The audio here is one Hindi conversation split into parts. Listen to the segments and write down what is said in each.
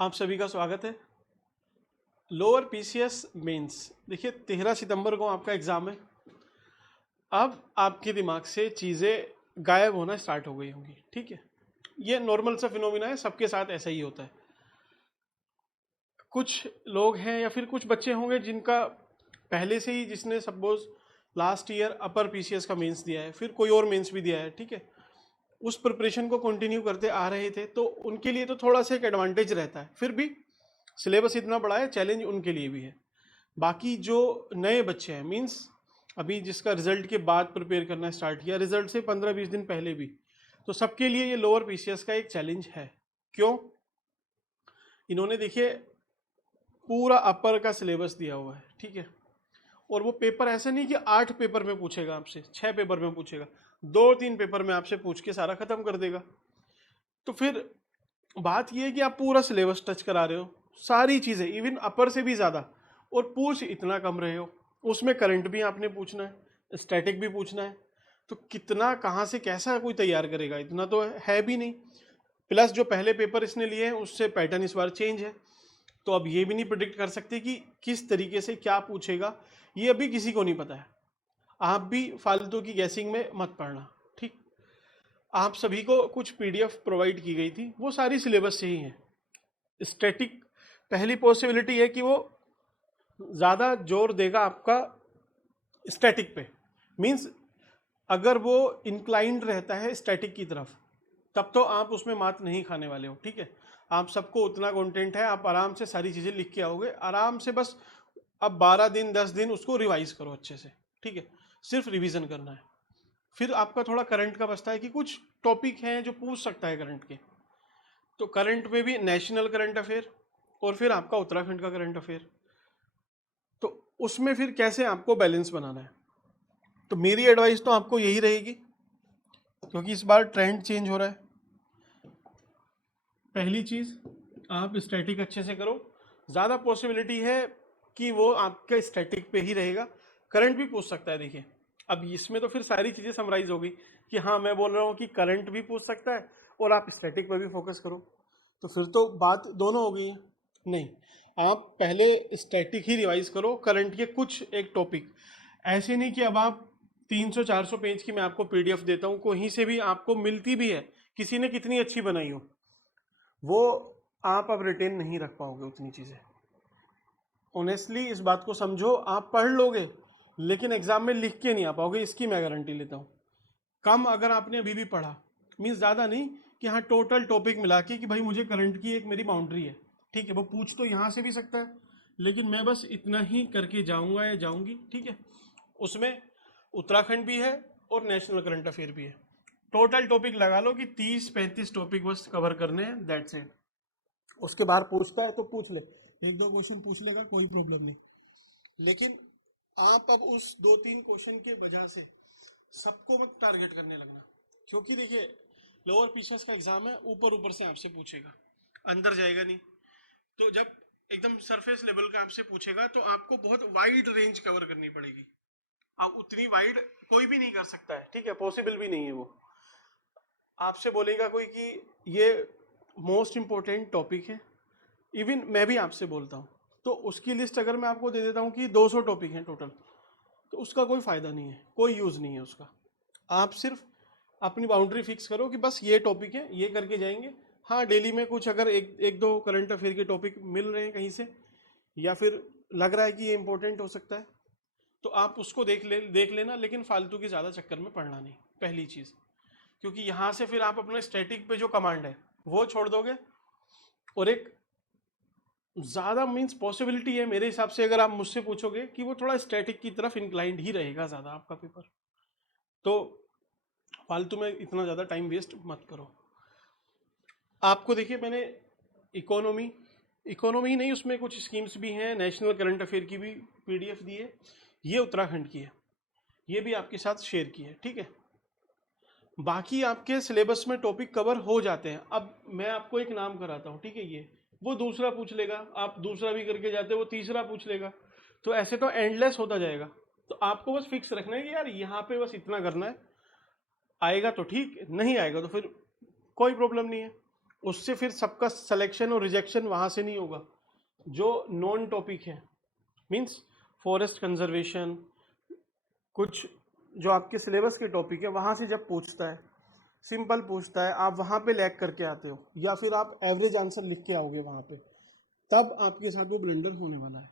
आप सभी का स्वागत है। लोअर पीसीएस मेंस देखिए 13 सितंबर को आपका एग्ज़ाम है। अब आपके दिमाग से चीज़ें गायब होना स्टार्ट हो गई होंगी, ठीक है। ये नॉर्मल सा फिनोमिना है, सबके साथ ऐसा ही होता है। कुछ लोग हैं या फिर कुछ बच्चे होंगे जिनका पहले से ही, जिसने suppose last year upper PCS का मेंस दिया है, फिर कोई और मेंस भी दिया है, ठीक है, उस प्रिपरेशन को कंटिन्यू करते आ रहे थे, तो उनके लिए तो थोड़ा सा एक एडवांटेज रहता है। फिर भी सिलेबस इतना बड़ा है, चैलेंज उनके लिए भी है। बाकी जो नए बच्चे हैं, मींस अभी जिसका रिजल्ट के बाद प्रिपेयर करना स्टार्ट किया, रिजल्ट से 15-20 दिन पहले भी, तो सबके लिए ये लोअर पीसीएस का एक चैलेंज है। क्यों? इन्होंने देखिए पूरा अपर का सिलेबस दिया हुआ है, ठीक है, और वो पेपर ऐसे नहीं कि 8 पेपर में पूछेगा आपसे, 6 पेपर में पूछेगा, 2-3 पेपर में आपसे पूछ के सारा खत्म कर देगा। तो फिर बात यह है कि आप पूरा सिलेबस टच करा रहे हो, सारी चीज़ें, इवन अपर से भी ज़्यादा, और पूछ इतना कम रहे हो। उसमें करंट भी आपने पूछना है, स्टैटिक भी पूछना है, तो कितना कहाँ से कैसा कोई तैयार करेगा, इतना तो है भी नहीं। प्लस जो पहले पेपर इसने लिए हैं उससे पैटर्न इस बार चेंज है, तो अब ये भी नहीं प्रिडिक्ट कर सकते कि किस तरीके से क्या पूछेगा, ये अभी किसी को नहीं पता है। आप भी फालतू की गैसिंग में मत पड़ना, ठीक। आप सभी को कुछ पीडीएफ प्रोवाइड की गई थी, वो सारी सिलेबस से ही है। स्टैटिक पहली पॉसिबिलिटी है कि वो ज़्यादा जोर देगा आपका स्टैटिक पे, मींस अगर वो इंक्लाइंड रहता है स्टैटिक की तरफ, तब तो आप उसमें मात नहीं खाने वाले हो, ठीक है। आप सबको उतना कंटेंट है, आप आराम से सारी चीज़ें लिख के आओगे आराम से। बस अब 12 दिन 10 दिन उसको रिवाइज करो अच्छे से, ठीक है, सिर्फ रिवीजन करना है। फिर आपका थोड़ा करंट का बचता है कि कुछ टॉपिक हैं जो पूछ सकता है करंट के, तो करंट में भी नेशनल करंट अफेयर और फिर आपका उत्तराखंड का करंट अफेयर, तो उसमें फिर कैसे आपको बैलेंस बनाना है। तो मेरी एडवाइस तो आपको यही रहेगी, क्योंकि इस बार ट्रेंड चेंज हो रहा है। पहली चीज़, आप स्टैटिक अच्छे से करो, ज़्यादा पॉसिबिलिटी है कि वो आपके स्टैटिक पे ही रहेगा। करंट भी पूछ सकता है, देखिए अब इसमें तो फिर सारी चीज़ें समराइज हो गई कि हाँ, मैं बोल रहा हूँ कि करंट भी पूछ सकता है और आप स्टैटिक पर भी फोकस करो, तो फिर तो बात दोनों हो गई है। नहीं, आप पहले स्टैटिक ही रिवाइज करो, करंट के कुछ एक टॉपिक, ऐसे नहीं कि अब आप 300-400 पेज की मैं आपको पीडीएफ देता हूँ, कहीं से भी आपको मिलती भी है, किसी ने कितनी अच्छी बनाई हो, वो आप अब रिटेन नहीं रख पाओगे उतनी चीज़ें। ऑनेस्टली इस बात को समझो, आप पढ़ लोगे लेकिन एग्जाम में लिख के नहीं आ पाओगे, इसकी मैं गारंटी लेता हूँ। कम अगर आपने अभी भी पढ़ा, मीन्स ज़्यादा नहीं कि हाँ टोटल टॉपिक मिला के कि भाई मुझे करंट की एक मेरी बाउंड्री है, ठीक है, वो पूछ तो यहाँ से भी सकता है, लेकिन मैं बस इतना ही करके जाऊँगा या जाऊँगी, ठीक है। उसमें उत्तराखंड भी है और नेशनल करंट अफेयर भी है। टोटल टॉपिक लगा लो कि 30-35 टॉपिक बस कवर करने हैं, दैट्स इट। उसके बाहर पूछता है तो पूछ ले, 1-2 क्वेश्चन पूछ लेगा, कोई प्रॉब्लम नहीं। लेकिन आप अब उस 2-3 क्वेश्चन के वजह से सबको मत टारगेट करने लगना, क्योंकि देखिए लोअर पीसीएस का एग्जाम है, ऊपर ऊपर से आपसे पूछेगा, अंदर जाएगा नहीं। तो जब एकदम सरफेस लेवल का आपसे पूछेगा तो आपको बहुत वाइड रेंज कवर करनी पड़ेगी। अब उतनी वाइड कोई भी नहीं कर सकता है, ठीक है, पॉसिबल भी नहीं है वो। आपसे बोलेगा कोई कि ये मोस्ट इंपॉर्टेंट टॉपिक है, इवन मैं भी आपसे बोलता हूँ, तो उसकी लिस्ट अगर मैं आपको दे देता हूँ कि 200 टॉपिक हैं टोटल, तो उसका कोई फ़ायदा नहीं है, कोई यूज़ नहीं है उसका। आप सिर्फ अपनी बाउंड्री फिक्स करो कि बस ये टॉपिक है, ये करके जाएंगे। हाँ, डेली में कुछ अगर एक दो करंट अफेयर के टॉपिक मिल रहे हैं कहीं से, या फिर लग रहा है कि ये इंपॉर्टेंट हो सकता है, तो आप उसको देख लेना, लेकिन फालतू की ज़्यादा चक्कर में पड़ना नहीं, पहली चीज़। क्योंकि यहाँ से फिर आप अपने स्टैटिक पे जो कमांड है वो छोड़ दोगे, और एक ज़्यादा मीन्स पॉसिबिलिटी है मेरे हिसाब से, अगर आप मुझसे पूछोगे, कि वो थोड़ा स्टैटिक की तरफ इंक्लाइंड ही रहेगा ज़्यादा आपका पेपर। तो फालतू में इतना ज़्यादा टाइम वेस्ट मत करो। आपको देखिए मैंने इकोनॉमी इकोनॉमी नहीं, उसमें कुछ स्कीम्स भी हैं, नेशनल करंट अफेयर की भी पीडीएफ दी है, ये उत्तराखंड की है, ये भी आपके साथ शेयर की है, ठीक है। बाकी आपके सिलेबस में टॉपिक कवर हो जाते हैं। अब मैं आपको एक नाम कराता हूँ, ठीक है, ये वो दूसरा पूछ लेगा, आप दूसरा भी करके जाते हो वो तीसरा पूछ लेगा, तो ऐसे तो एंडलेस होता जाएगा। तो आपको बस फिक्स रखना है कि यार यहाँ पे बस इतना करना है, आएगा तो ठीक, नहीं आएगा तो फिर कोई प्रॉब्लम नहीं है। उससे फिर सबका सिलेक्शन और रिजेक्शन वहाँ से नहीं होगा। जो नॉन टॉपिक है, मीन्स फॉरेस्ट कंजर्वेशन, कुछ जो आपके सिलेबस के टॉपिक है, वहाँ से जब पूछता है, सिंपल पूछता है, आप वहाँ पे लैग करके आते हो या फिर आप एवरेज आंसर लिख के आओगे वहाँ पे, तब आपके साथ वो ब्लंडर होने वाला है।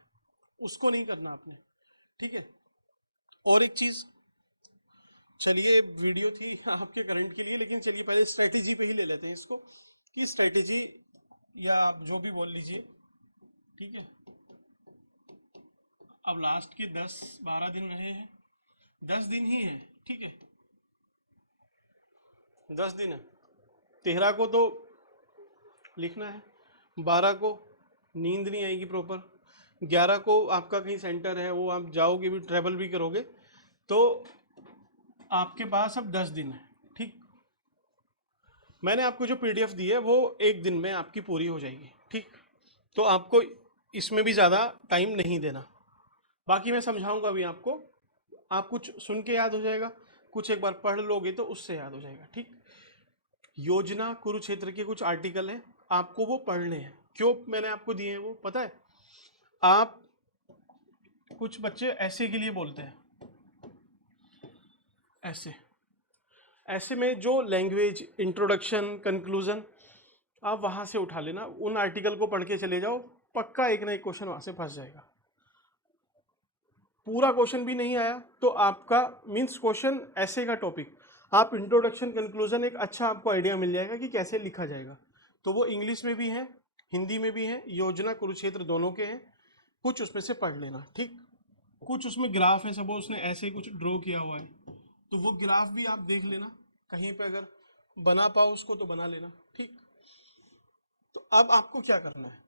उसको नहीं करना आपने, ठीक है। और एक चीज, चलिए वीडियो थी आपके करंट के लिए, लेकिन चलिए पहले स्ट्रेटेजी पे ही ले लेते हैं इसको, कि स्ट्रेटेजी या आप जो भी बोल लीजिए, ठीक है। अब लास्ट के 10-12 दिन रहे हैं, 10 दिन ही है, ठीक है, 10 दिन है। 13 को तो लिखना है, 12 को नींद नहीं आएगी प्रॉपर, 11 को आपका कहीं सेंटर है, वो आप जाओगे भी, ट्रेवल भी करोगे, तो आपके पास अब 10 दिन है, ठीक। मैंने आपको जो पीडीएफ दी है वो एक दिन में आपकी पूरी हो जाएगी, ठीक। तो आपको इसमें भी ज़्यादा टाइम नहीं देना। बाकी मैं समझाऊंगा अभी आपको, आप कुछ सुन के याद हो जाएगा, कुछ एक बार पढ़ लोगे तो उससे याद हो जाएगा, ठीक। योजना कुरुक्षेत्र के कुछ आर्टिकल हैं, आपको वो पढ़ने हैं। क्यों मैंने आपको दिए हैं वो पता है? आप, कुछ बच्चे ऐसे के लिए बोलते हैं, ऐसे ऐसे में जो लैंग्वेज, इंट्रोडक्शन, कंक्लूजन, आप वहां से उठा लेना, उन आर्टिकल को पढ़ के चले जाओ, पक्का एक ना एक क्वेश्चन वहां से फंस जाएगा। पूरा क्वेश्चन भी नहीं आया तो आपका मींस क्वेश्चन ऐसे का टॉपिक, आप इंट्रोडक्शन, कंक्लूजन, एक अच्छा आपको आइडिया मिल जाएगा कि कैसे लिखा जाएगा। तो वो इंग्लिश में भी है, हिंदी में भी है, योजना कुरुक्षेत्र दोनों के हैं, कुछ उसमें से पढ़ लेना, ठीक। कुछ उसमें ग्राफ है, सपोज उसने ऐसे कुछ ड्रॉ किया हुआ है, तो वो ग्राफ भी आप देख लेना, कहीं पे अगर बना पाओ उसको तो बना लेना, ठीक। तो अब आपको क्या करना है,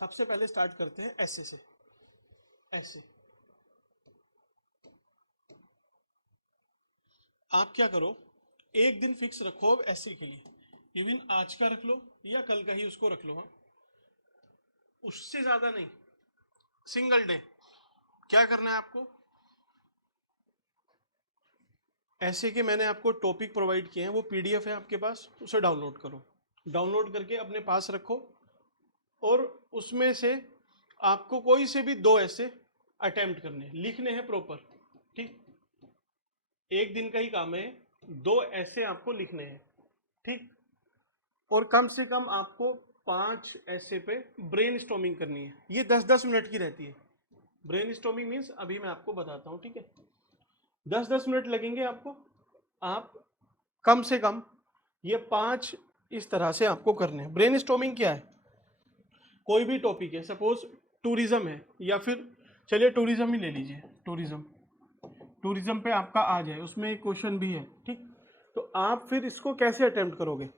सबसे पहले स्टार्ट करते हैं ऐसे से, ऐसे। आप क्या करो, एक दिन फिक्स रखो अब ऐसे के लिए, इवन आज का रख लो या कल का ही उसको रख लो, हाँ, उससे ज्यादा नहीं, सिंगल डे। क्या करना है आपको, ऐसे के मैंने आपको टॉपिक प्रोवाइड किए हैं, वो पीडीएफ है आपके पास, उसे डाउनलोड करो, डाउनलोड करके अपने पास रखो, और उसमें से आपको कोई से भी 2 ऐसे अटेम्प्ट करने हैं, लिखने हैं प्रॉपर, ठीक। एक दिन का ही काम है, 2 ऐसे आपको लिखने हैं, ठीक। और कम से कम आपको 5 ऐसे पे ब्रेन स्टॉर्मिंग करनी है, ये 10-10 मिनट की रहती है। ब्रेन स्टॉर्मिंग मीन्स अभी मैं आपको बताता हूँ, ठीक है, 10-10 मिनट लगेंगे आपको। आप कम से कम ये 5 इस तरह से आपको करने हैं। ब्रेन स्टॉर्मिंग क्या है, कोई भी टॉपिक है, सपोज टूरिज्म है, या फिर चलिए टूरिज्म ही ले लीजिए, टूरिज्म, टूरिज्म पे आपका आ जाए, उसमें एक क्वेश्चन भी है, ठीक। तो आप फिर इसको कैसे अटेम्प्ट करोगे,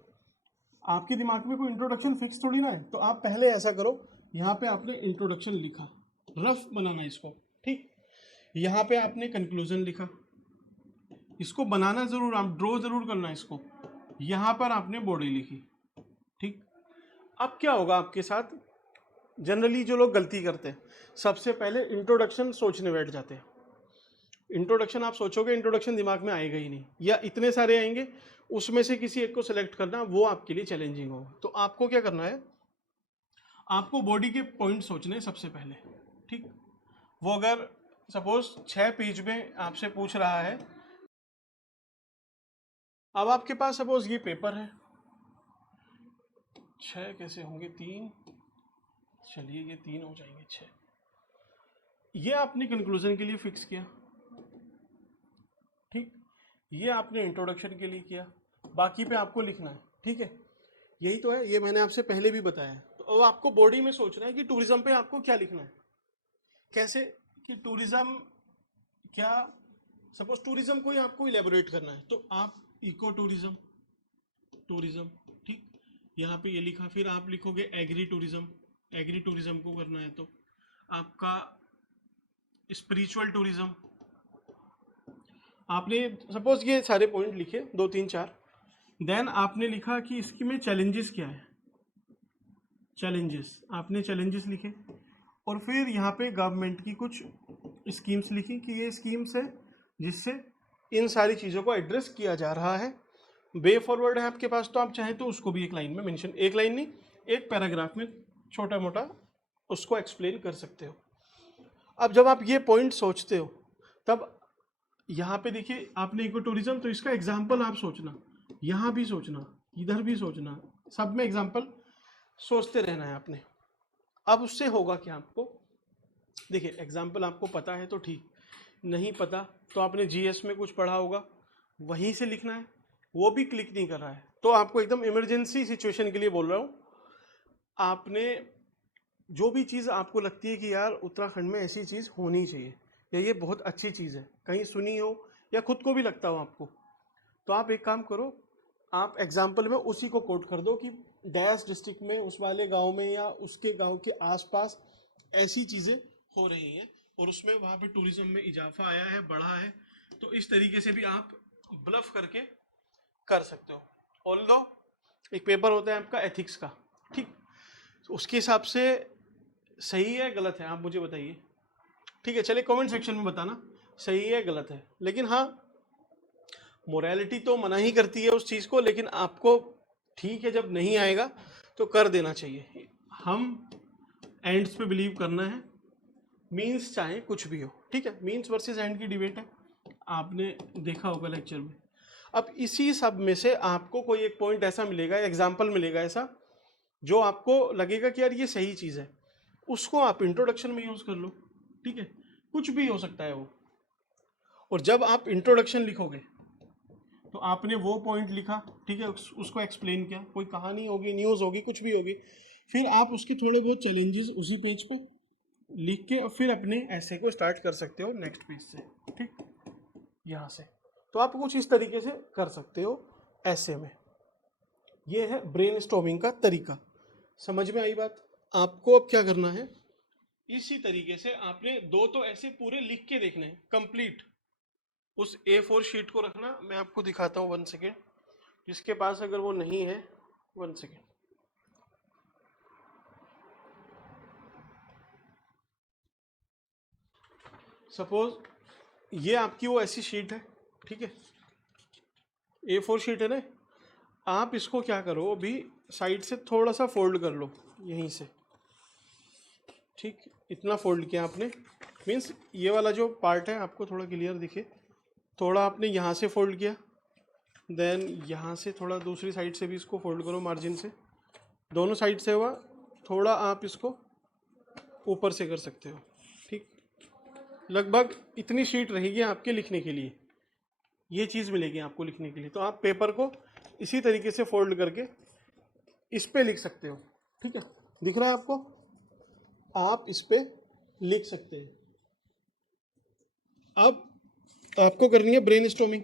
आपके दिमाग में कोई इंट्रोडक्शन फिक्स थोड़ी ना है, तो आप पहले ऐसा करो, यहाँ पे आपने इंट्रोडक्शन लिखा, रफ बनाना इसको, ठीक। यहाँ पे आपने कंक्लूजन लिखा, इसको बनाना जरूर, आप ड्रॉ जरूर करना इसको। यहाँ पर आपने बॉडी लिखी, ठीक। अब क्या होगा आपके साथ, जनरली जो लोग गलती करते हैं, सबसे पहले इंट्रोडक्शन सोचने बैठ जाते हैं। इंट्रोडक्शन आप सोचोगे, इंट्रोडक्शन दिमाग में आएगा ही नहीं, या इतने सारे आएंगे, उसमें से किसी एक को सिलेक्ट करना वो आपके लिए चैलेंजिंग होगा। तो आपको क्या करना है, आपको बॉडी के पॉइंट सोचने हैं सबसे पहले, ठीक। वो अगर सपोज 6 पेज में आपसे पूछ रहा है, अब आपके पास सपोज ये पेपर है, 6 कैसे होंगे, 3, चलिए ये 3 हो जाएंगे, 6, ये आपने कंक्लूजन के लिए फिक्स किया, ठीक। ये आपने इंट्रोडक्शन के लिए किया, बाकी पे आपको लिखना है, ठीक है। यही तो है, ये मैंने आपसे पहले भी बताया है। तो अब आपको बॉडी में सोचना है कि टूरिज्म पे आपको क्या लिखना है, कैसे, कि टूरिज्म क्या, सपोज टूरिज्म को ही आपको इलेबोरेट करना है, तो आप इको टूरिज्म, टूरिज्म, ठीक, यहाँ पे ये लिखा। फिर आप लिखोगे एग्री टूरिज्म, एग्री टूरिज्म को करना है, तो आपका स्पिरिचुअल टूरिज्म, आपने सपोज ये सारे पॉइंट लिखे 2-3-4, देन आपने लिखा कि इसकी में चैलेंजेस क्या है, चैलेंजेस, आपने चैलेंजेस लिखे, और फिर यहाँ पे गवर्नमेंट की कुछ स्कीम्स लिखी कि ये स्कीम्स है जिससे इन सारी चीज़ों को एड्रेस किया जा रहा है, वे फॉरवर्ड है आपके पास, तो आप चाहे तो उसको भी एक लाइन में मेंशन, एक लाइन नहीं, एक पैराग्राफ में छोटा मोटा उसको एक्सप्लेन कर सकते हो। अब जब आप ये पॉइंट सोचते हो, तब यहाँ पे देखिए आपने इको टूरिज्म, तो इसका एग्जाम्पल आप सोचना, यहाँ भी सोचना, इधर भी सोचना, सब में एग्जाम्पल सोचते रहना है आपने। अब उससे होगा क्या आपको, देखिए एग्जाम्पल आपको पता है तो ठीक, नहीं पता तो आपने जीएस में कुछ पढ़ा होगा, वहीं से लिखना है, वो भी क्लिक नहीं कर रहा है, तो आपको एकदम इमरजेंसी सिचुएशन के लिए बोल रहा हूँ, आपने जो भी चीज़ आपको लगती है कि यार उत्तराखंड में ऐसी चीज़ होनी चाहिए या ये बहुत अच्छी चीज़ है, कहीं सुनी हो या खुद को भी लगता हो आपको, तो आप एक काम करो, आप एग्जाम्पल में उसी को कोट कर दो कि डैश डिस्ट्रिक्ट में उस वाले गांव में या उसके गांव के आसपास ऐसी चीज़ें हो रही हैं और उसमें वहाँ पे टूरिज्म में इजाफा आया है, बढ़ा है। तो इस तरीके से भी आप ब्लफ करके कर सकते हो। ऑल्दो एक पेपर होता है आपका एथिक्स का, ठीक, तो उसके हिसाब से सही है गलत है आप मुझे बताइए, ठीक है, चलिए कमेंट सेक्शन में बताना सही है गलत है। लेकिन हाँ, मोरालिटी तो मना ही करती है उस चीज़ को, लेकिन आपको ठीक है जब नहीं आएगा तो कर देना चाहिए। हम एंड्स पे बिलीव करना है, मीन्स चाहे कुछ भी हो, ठीक है, मीन्स वर्सेस एंड की डिबेट है, आपने देखा होगा लेक्चर में। अब इसी सब में से आपको कोई एक पॉइंट ऐसा मिलेगा, एग्जाम्पल मिलेगा ऐसा, जो आपको लगेगा कि यार ये सही चीज़ है, उसको आप इंट्रोडक्शन में यूज़ कर लो, ठीक है, कुछ भी हो सकता है वो। और जब आप इंट्रोडक्शन लिखोगे तो आपने वो पॉइंट लिखा, ठीक है, उसको एक्सप्लेन किया, कोई कहानी होगी, न्यूज़ होगी, कुछ भी होगी, फिर आप उसके थोड़े बहुत चैलेंजेस उसी पेज पे लिख के और फिर अपने ऐसे को स्टार्ट कर सकते हो नेक्स्ट पेज से, ठीक, यहाँ से। तो आप कुछ इस तरीके से कर सकते हो ऐसे में। ये है ब्रेनस्टॉर्मिंग का तरीका, समझ में आई बात? आपको अब क्या करना है, इसी तरीके से आपने दो तो ऐसे पूरे लिख के देखने हैं कंप्लीट, उस A4 शीट को रखना, मैं आपको दिखाता हूँ 1 सेकेंड, जिसके पास अगर वो नहीं है 1 सेकेंड, सपोज ये आपकी वो ऐसी शीट है, ठीक है, A4 शीट है ना, आप इसको क्या करो, अभी साइड से थोड़ा सा फोल्ड कर लो यहीं से, ठीक, इतना फोल्ड किया आपने, मीन्स ये वाला जो पार्ट है आपको थोड़ा क्लियर दिखे, थोड़ा आपने यहाँ से फोल्ड किया, देन यहाँ से थोड़ा दूसरी साइड से भी इसको फोल्ड करो, मार्जिन से, दोनों साइड से हुआ, थोड़ा आप इसको ऊपर से कर सकते हो, ठीक, लगभग इतनी शीट रहेगी आपके लिखने के लिए, ये चीज़ मिलेगी आपको लिखने के लिए। तो आप पेपर को इसी तरीके से फोल्ड करके इस पे लिख सकते हो, ठीक है, दिख रहा है आपको, आप इस पे लिख सकते हैं। अब आपको करनी है ब्रेनस्टॉर्मिंग,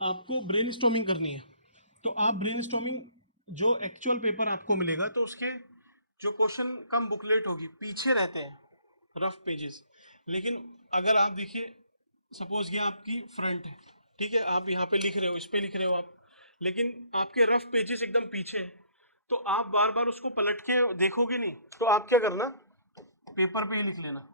आपको ब्रेनस्टॉर्मिंग करनी है, तो आप ब्रेनस्टॉर्मिंग, जो एक्चुअल पेपर आपको मिलेगा तो उसके जो क्वेश्चन कम बुकलेट होगी पीछे रहते हैं, रफ पेजेस, लेकिन अगर आप देखिए सपोज ये आपकी फ्रंट है, ठीक है, आप यहाँ पे लिख रहे हो, इस पे लिख रहे हो आप, लेकिन आपके रफ पेजेस एकदम पीछे हैं, तो आप बार बार उसको पलट के देखोगे नहीं, तो आप क्या करना, पेपर पे ही लिख लेना,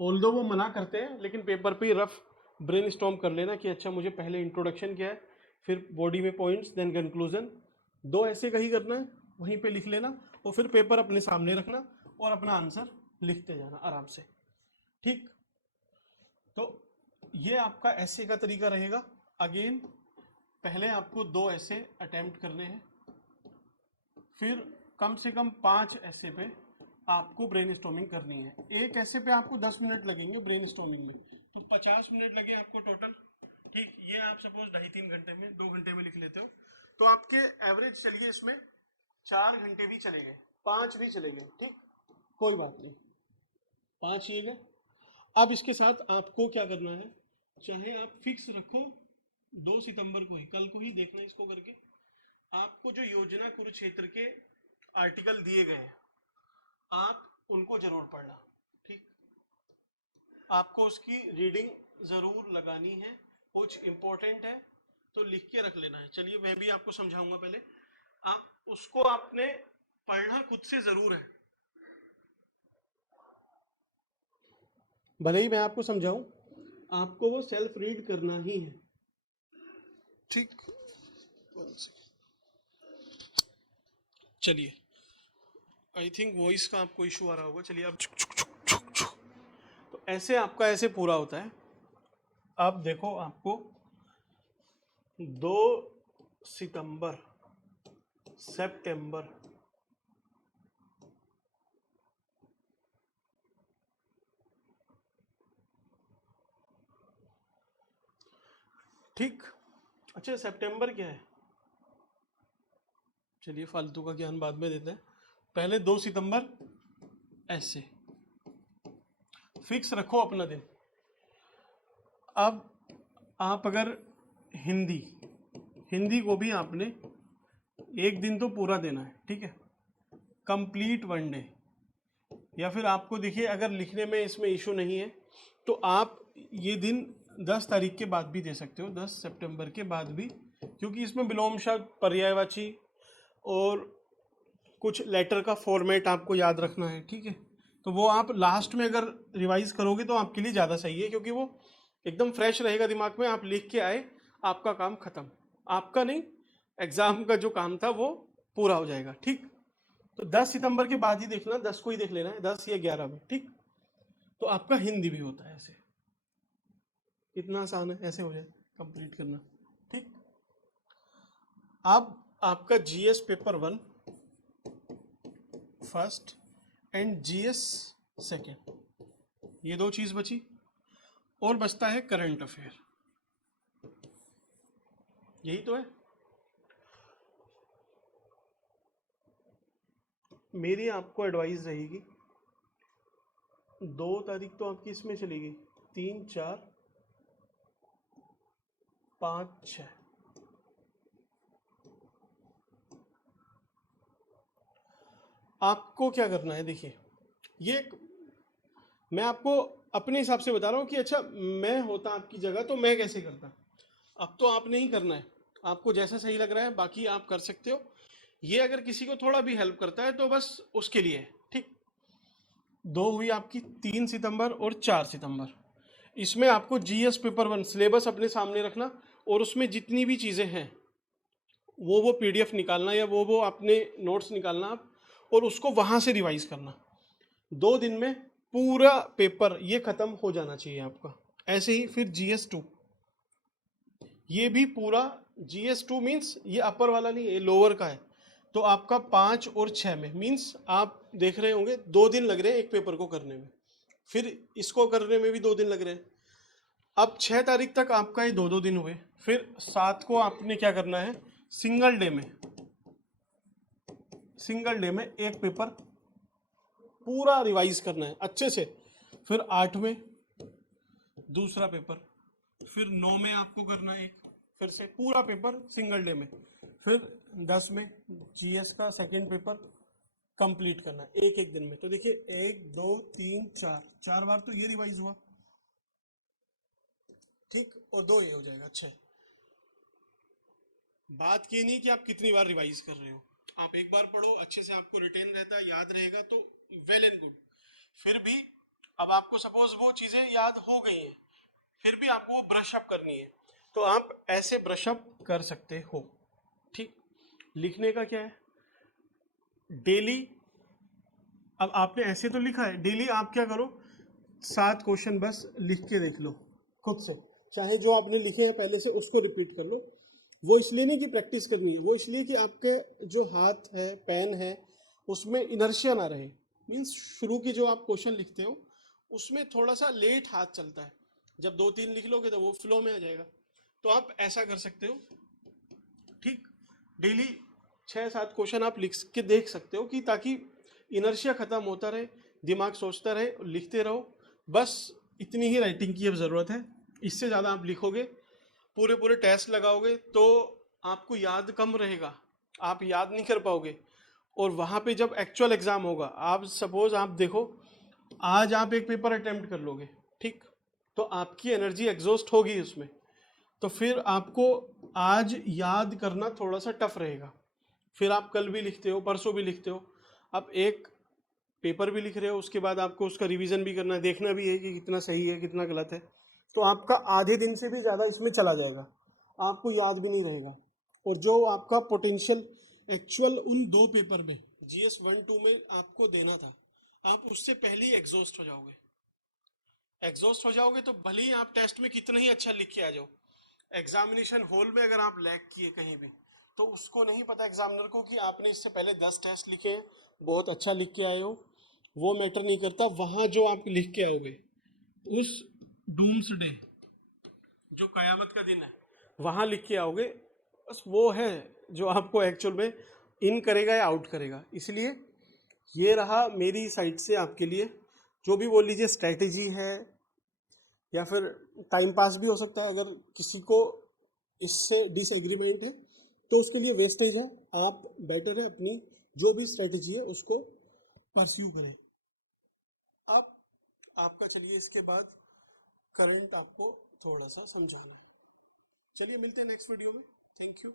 ऑल्दो वो मना करते हैं लेकिन पेपर पे ही रफ ब्रेनस्टॉर्म कर लेना कि अच्छा मुझे पहले इंट्रोडक्शन क्या है, फिर बॉडी में पॉइंट्स, देन कंक्लूजन, दो ऐसे का ही करना है, वहीं पे लिख लेना और फिर पेपर अपने सामने रखना और अपना आंसर लिखते जाना आराम से, ठीक। तो ये आपका ऐसे का तरीका रहेगा। अगेन पहले आपको दो ऐसे अटेम्प्ट करने हैं, फिर कम से कम 5 ऐसे पे आपको ब्रेनस्टॉर्मिंग करनी है, एक ऐसे पे आपको 10 मिनट लगेंगे ब्रेनस्टॉर्मिंग में, तो 50 मिनट लगे आपको टोटल, ठीक, ये आप सपोज 2.5-3 घंटे में, 2 घंटे में लिख लेते हो, तो आपके एवरेज चलिए इसमें 4 घंटे भी चले गए, 5 भी चले गए, ठीक, कोई बात नहीं, 5 ये गए। अब इसके साथ आपको क्या करना है, चाहे आप फिक्स रखो 2 सितंबर को ही, कल को ही देखना इसको करके, आपको जो योजना कुरुक्षेत्र के आर्टिकल दिए गए हैं आप उनको जरूर पढ़ना, ठीक, आपको उसकी रीडिंग जरूर लगानी है, कुछ इंपॉर्टेंट है तो लिख के रख लेना है। चलिए मैं भी आपको समझाऊंगा, पहले आप उसको आपने पढ़ना खुद से जरूर है, भले ही मैं आपको समझाऊं, आपको वो सेल्फ रीड करना ही है। ठीक, चलिए, आई थिंक वॉइस का आपको इशू आ रहा होगा। चलिए अब तो ऐसे आपका ऐसे पूरा होता है। अब देखो, आपको 2 सितंबर, सितंबर, ठीक। अच्छा, सितंबर क्या है? चलिए फालतू का ज्ञान बाद में देते हैं, पहले 2 सितंबर ऐसे फिक्स रखो अपना दिन। अब आप अगर हिंदी हिंदी को भी आपने एक दिन तो पूरा देना है, ठीक है, कंप्लीट 1 डे। या फिर आपको देखिए, अगर लिखने में इसमें इशू नहीं है तो आप ये दिन 10 तारीख के बाद भी दे सकते हो, 10 सितंबर के बाद भी, क्योंकि इसमें विलोम शब्द, पर्यायवाची और कुछ लेटर का फॉर्मेट आपको याद रखना है, ठीक है। तो वो आप लास्ट में अगर रिवाइज करोगे तो आपके लिए ज़्यादा सही है, क्योंकि वो एकदम फ्रेश रहेगा दिमाग में। आप लिख के आए, आपका काम खत्म, आपका नहीं, एग्जाम का जो काम था वो पूरा हो जाएगा, ठीक। तो 10 सितंबर के बाद ही देखना, 10 को ही देख लेना है, 10 या 11 में, ठीक। तो आपका हिंदी भी होता है ऐसे, इतना आसान है, ऐसे हो जाए कंप्लीट करना, ठीक। अब आपका GS paper 1 first and GS second, ये 2 चीज बची, और बचता है करंट अफेयर। यही तो है। मेरी आपको एडवाइस रहेगी, 2 तारीख तो आपकी इसमें चली गई, 3, 4, 5, 6, आपको क्या करना है? देखिए, ये मैं आपको अपने हिसाब से बता रहा हूँ कि अच्छा, मैं होता आपकी जगह तो मैं कैसे करता। अब तो आपने ही करना है, आपको जैसा सही लग रहा है, बाकी आप कर सकते हो। ये अगर किसी को थोड़ा भी हेल्प करता है तो बस उसके लिए है, ठीक। 2 हुई आपकी, 3 सितंबर और 4 सितंबर। इसमें आपको जीएस पेपर 1 सिलेबस अपने सामने रखना, और उसमें जितनी भी चीज़ें हैं वो पीडीएफ निकालना, या वो अपने नोट्स निकालना आप, और उसको वहाँ से रिवाइज करना। 2 दिन में पूरा पेपर ये खत्म हो जाना चाहिए आपका। ऐसे ही फिर जीएस 2, ये भी पूरा, जीएस 2 मीन्स ये अपर वाला नहीं, ये लोअर का है। तो आपका 5 और 6 में, मीन्स आप देख रहे होंगे 2 दिन लग रहे हैं एक पेपर को करने में, फिर इसको करने में भी 2 दिन लग रहे हैं। अब 6 तारीख तक आपका ये 2-2 दिन हुए, फिर 7 को आपने क्या करना है, सिंगल डे में, एक पेपर पूरा रिवाइज करना है अच्छे से। फिर 8 में दूसरा पेपर, फिर 9 में आपको करना है एक, फिर से पूरा पेपर सिंगल डे में। फिर 10 में जीएस का सेकंड पेपर कंप्लीट करना है एक एक दिन में। तो देखिए, 1, 2, 3, 4 बार तो ये रिवाइज हुआ, ठीक, और 2 ये हो जाएगा 6। बात ये नहीं कि आप कितनी बार रिवाइज कर रहे हो, आप एक बार पढ़ो अच्छे से, आपको रिटेन रहता है, याद रहेगा तो वेल एंड गुड। फिर भी अब आपको सपोज वो चीजें याद हो गई हैं, फिर भी आपको वो ब्रश अप करनी है, तो आप ऐसे ब्रश अप कर सकते हो, ठीक। लिखने का क्या है, डेली, अब आपने ऐसे तो लिखा है, डेली आप क्या करो, 7 क्वेश्चन बस लिख के देख लो खुद से, चाहे जो आपने लिखे हैं पहले से उसको रिपीट कर लो। वो इसलिए नहीं कि प्रैक्टिस करनी है, वो इसलिए कि आपके जो हाथ है, पेन है, उसमें इनर्शिया ना रहे। मीन्स शुरू की जो आप क्वेश्चन लिखते हो उसमें थोड़ा सा लेट हाथ चलता है, जब 2-3 लिख लोगे तो वो फ्लो में आ जाएगा। तो आप ऐसा कर सकते हो, ठीक। डेली 6-7 क्वेश्चन आप लिख के देख सकते हो, कि ताकि इनर्शिया खत्म होता रहे, दिमाग सोचता रहे, लिखते रहो। बस इतनी ही राइटिंग की अब ज़रूरत है, इससे ज़्यादा आप लिखोगे, पूरे पूरे टेस्ट लगाओगे तो आपको याद कम रहेगा, आप याद नहीं कर पाओगे। और वहाँ पे जब एक्चुअल एग्ज़ाम होगा, आप सपोज आप देखो, आज आप एक पेपर अटेम्प्ट कर लोगे, ठीक, तो आपकी एनर्जी एग्जॉस्ट होगी उसमें, तो फिर आपको आज याद करना थोड़ा सा टफ रहेगा। फिर आप कल भी लिखते हो, परसों भी लिखते हो, अब एक पेपर भी लिख रहे हो, उसके बाद आपको उसका रिवीजन भी करना है, देखना भी है कि कितना सही है कितना गलत है। तो आपका आधे दिन से भी ज़्यादा इसमें चला जाएगा, आपको याद भी नहीं रहेगा। और जो आपका पोटेंशियल एक्चुअल उन 2 पेपर में GS 1-2 में आपको देना था, आप उससे पहले ही एग्जॉस्ट हो जाओगे। एग्जॉस्ट हो जाओगे तो भले ही आप टेस्ट में कितना ही अच्छा लिख के आ जाओ, एग्जामिनेशन हॉल में अगर आप लैग किए कहीं भी, तो उसको नहीं पता एग्जामिनर को कि आपने इससे पहले 10 टेस्ट लिखे, बहुत अच्छा लिख के आए हो, वो मैटर नहीं करता। वहां जो आप लिख के आओगे उस डूम्स डे, जो कयामत का दिन है, वहां लिख के आओगे, बस वो है जो आपको एक्चुअल में इन करेगा या आउट करेगा। इसलिए ये रहा मेरी साइड से आपके लिए, जो भी बोल लीजिए स्ट्रैटेजी है या फिर टाइम पास भी हो सकता है। अगर किसी को इससे डिसएग्रीमेंट है तो उसके लिए वेस्टेज है, आप बेटर है अपनी जो भी स्ट्रैटेजी है उसको परस्यू करें। अब आपका चलिए इसके बाद करंट आपको थोड़ा सा समझाना है। चलिए मिलते हैं नेक्स्ट वीडियो में। Thank you.